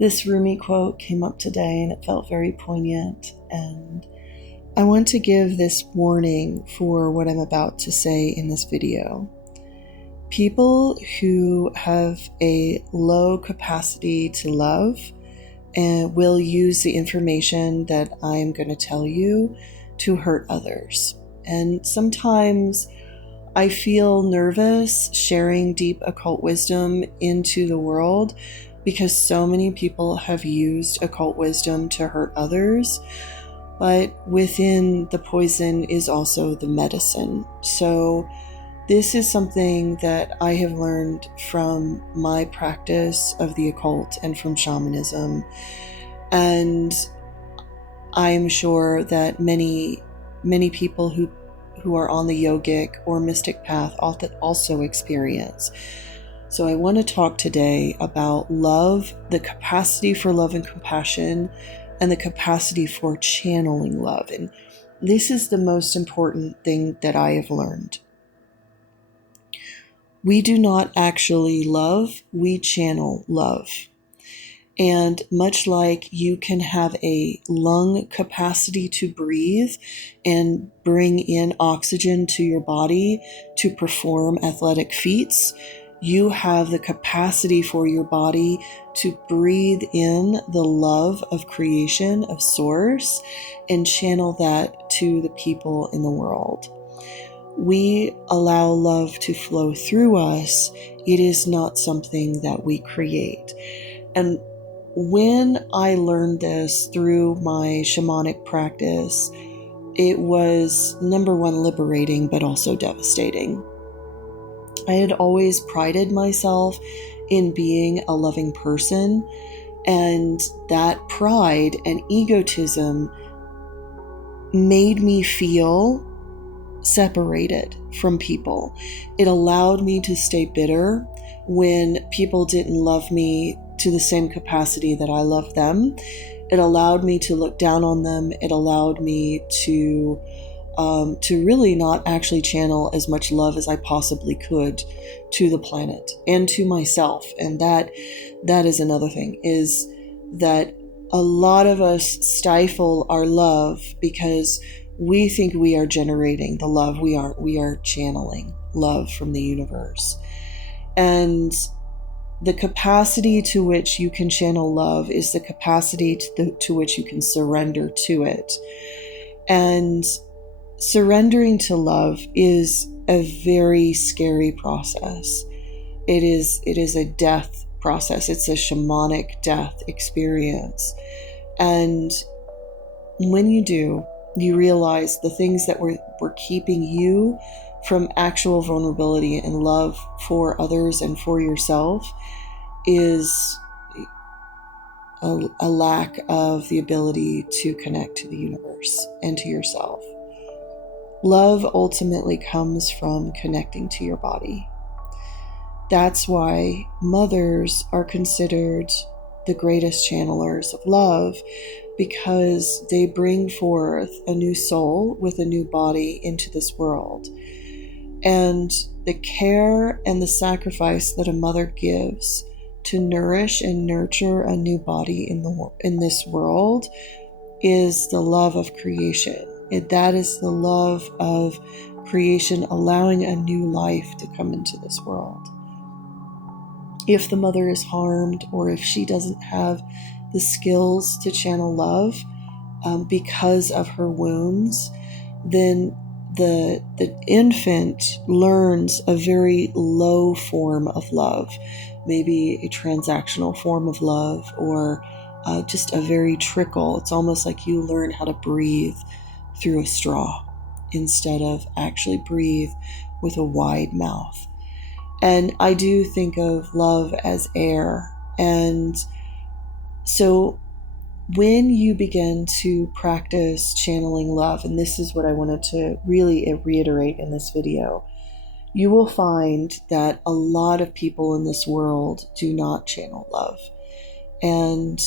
This Rumi quote came up today and it felt very poignant, and I want to give this warning for what I'm about to say in this video. People who have a low capacity to love and will use the information that I'm going to tell you to hurt others. And sometimes I feel nervous sharing deep occult wisdom into the world because so many people have used occult wisdom to hurt others. But within the poison is also the medicine. So this is something that I have learned from my practice of the occult and from shamanism. And I am sure that many people who are on the yogic or mystic path also experience. So I want to talk today about love, the capacity for love and compassion, and the capacity for channeling love. And this is the most important thing that I have learned. We do not actually love, we channel love. And much like you can have a lung capacity to breathe and bring in oxygen to your body to perform athletic feats, you have the capacity for your body to breathe in the love of creation, of source, and channel that to the people in the world. We allow love to flow through us. It is not something that we create. And when I learned this through my shamanic practice, it was, number one, liberating, but also devastating. I had always prided myself in being a loving person, and that pride and egotism made me feel separated from people. It allowed me to stay bitter when people didn't love me to the same capacity that I loved them. It allowed me to look down on them. It allowed me to really not actually channel as much love as I possibly could to the planet and to myself. And that is another thing, is that a lot of us stifle our love because we think we are generating the love. We aren't. We are channeling love from the universe. And the capacity to which you can channel love is the capacity to which you can surrender to it. And surrendering to love is a very scary process. It is a death process. It's a shamanic death experience. And when you do, you realize the things that were keeping you from actual vulnerability and love for others and for yourself is a lack of the ability to connect to the universe and to yourself. Love ultimately comes from connecting to your body. That's why mothers are considered the greatest channelers of love, because they bring forth a new soul with a new body into this world. And the care and the sacrifice that a mother gives to nourish and nurture a new body in this world is the love of creation. That is the love of creation, allowing a new life to come into this world. If the mother is harmed, or if she doesn't have the skills to channel love because of her wounds, then the infant learns a very low form of love, maybe a transactional form of love, or just a very trickle. It's almost like you learn how to breathe through a straw instead of actually breathe with a wide mouth. And I do think of love as air. And so when you begin to practice channeling love, and this is what I wanted to really reiterate in this video, you will find that a lot of people in this world do not channel love. And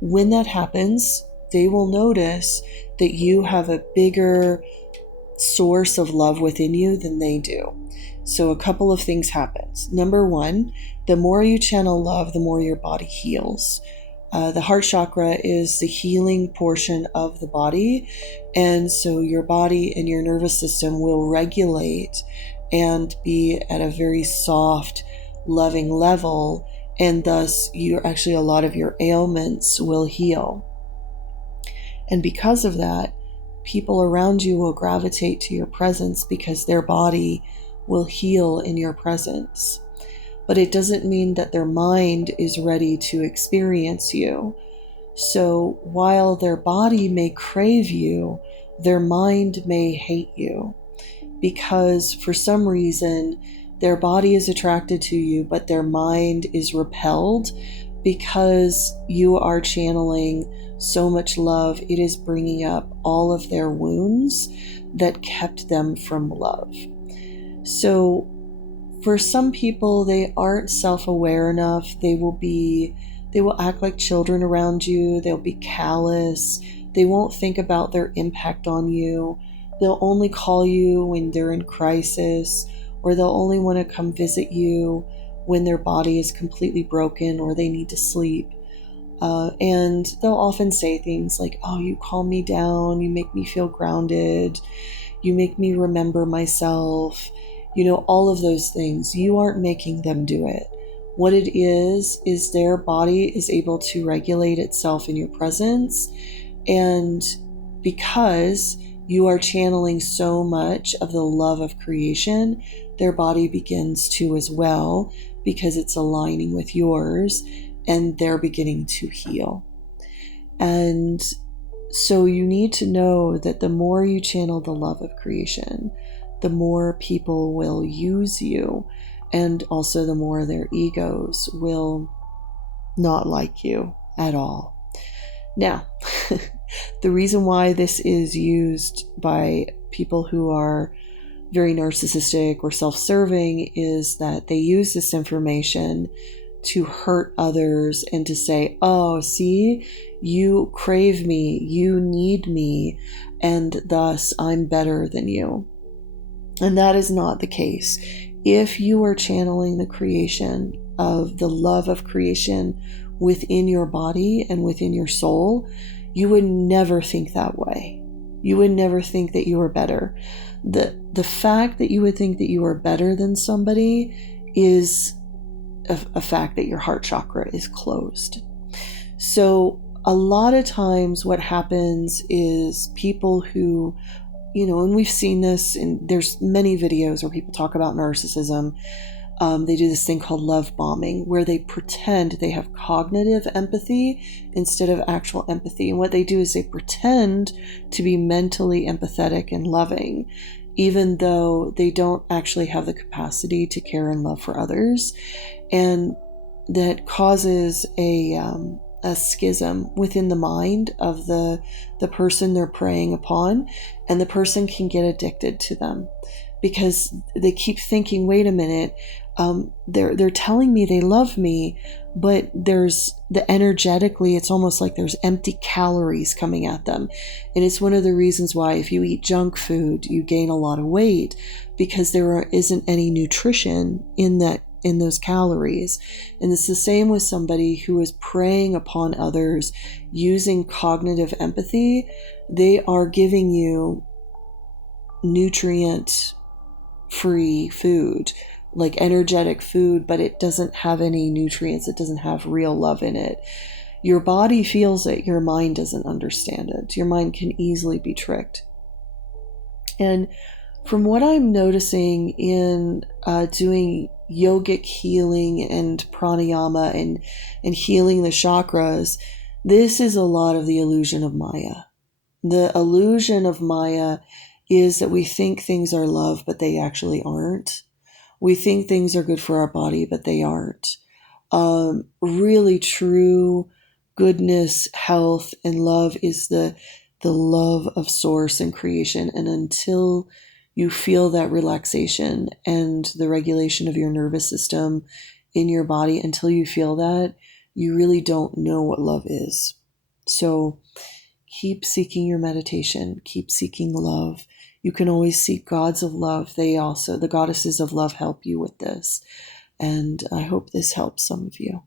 when that happens, they will notice that you have a bigger source of love within you than they do. So a couple of things happen. Number one, the more you channel love, the more your body heals. The heart chakra is the healing portion of the body. And so your body and your nervous system will regulate and be at a very soft, loving level. And thus, a lot of your ailments will heal. And because of that, people around you will gravitate to your presence because their body will heal in your presence. But it doesn't mean that their mind is ready to experience you. So while their body may crave you, their mind may hate you because for some reason their body is attracted to you, but their mind is repelled because you are channeling so much love. It is bringing up all of their wounds that kept them from love. So for some people, they aren't self-aware enough. They will act like children around you. They'll be callous. They won't think about their impact on you. They'll only call you when they're in crisis, or they'll only want to come visit you when their body is completely broken or they need to sleep. And they'll often say things like, oh, you calm me down. You make me feel grounded. You make me remember myself. All of those things. You aren't making them do it. What it is their body is able to regulate itself in your presence. And because you are channeling so much of the love of creation, their body begins to as well, because it's aligning with yours, and they're beginning to heal. And so you need to know that the more you channel the love of creation, the more people will use you, and also the more their egos will not like you at all. Now, the reason why this is used by people who are very narcissistic or self-serving is that they use this information to hurt others and to say, oh, see, you crave me, you need me, and thus I'm better than you. And that is not the case. If you are channeling the creation of the love of creation within your body and within your soul, you would never think that way. You would never think that you are better. The fact that you would think that you are better than somebody is a fact that your heart chakra is closed. So a lot of times what happens is people who, and we've seen this, and there's many videos where people talk about narcissism. They do this thing called love bombing, where they pretend they have cognitive empathy instead of actual empathy. And what they do is they pretend to be mentally empathetic and loving, even though they don't actually have the capacity to care and love for others. And that causes a schism within the mind of the person they're preying upon, and the person can get addicted to them because they keep thinking, wait a minute, they're telling me they love me, but energetically, it's almost like there's empty calories coming at them. And it's one of the reasons why if you eat junk food, you gain a lot of weight, because there isn't any nutrition in those calories. And it's the same with somebody who is preying upon others using cognitive empathy. They are giving you nutrient-free food, like energetic food, but it doesn't have any nutrients. It doesn't have real love in it. Your body feels it. Your mind doesn't understand it. Your mind can easily be tricked. And from what I'm noticing in doing yogic healing and pranayama and healing the chakras, this is a lot of the illusion of Maya. The illusion of Maya is that we think things are love, but they actually aren't. We think things are good for our body, but they aren't. Really true goodness, health, and love is the love of source and creation. And until you feel that relaxation and the regulation of your nervous system in your body, until you feel that, you really don't know what love is. So keep seeking your meditation, keep seeking love. You can always seek gods of love. The goddesses of love help you with this. And I hope this helps some of you.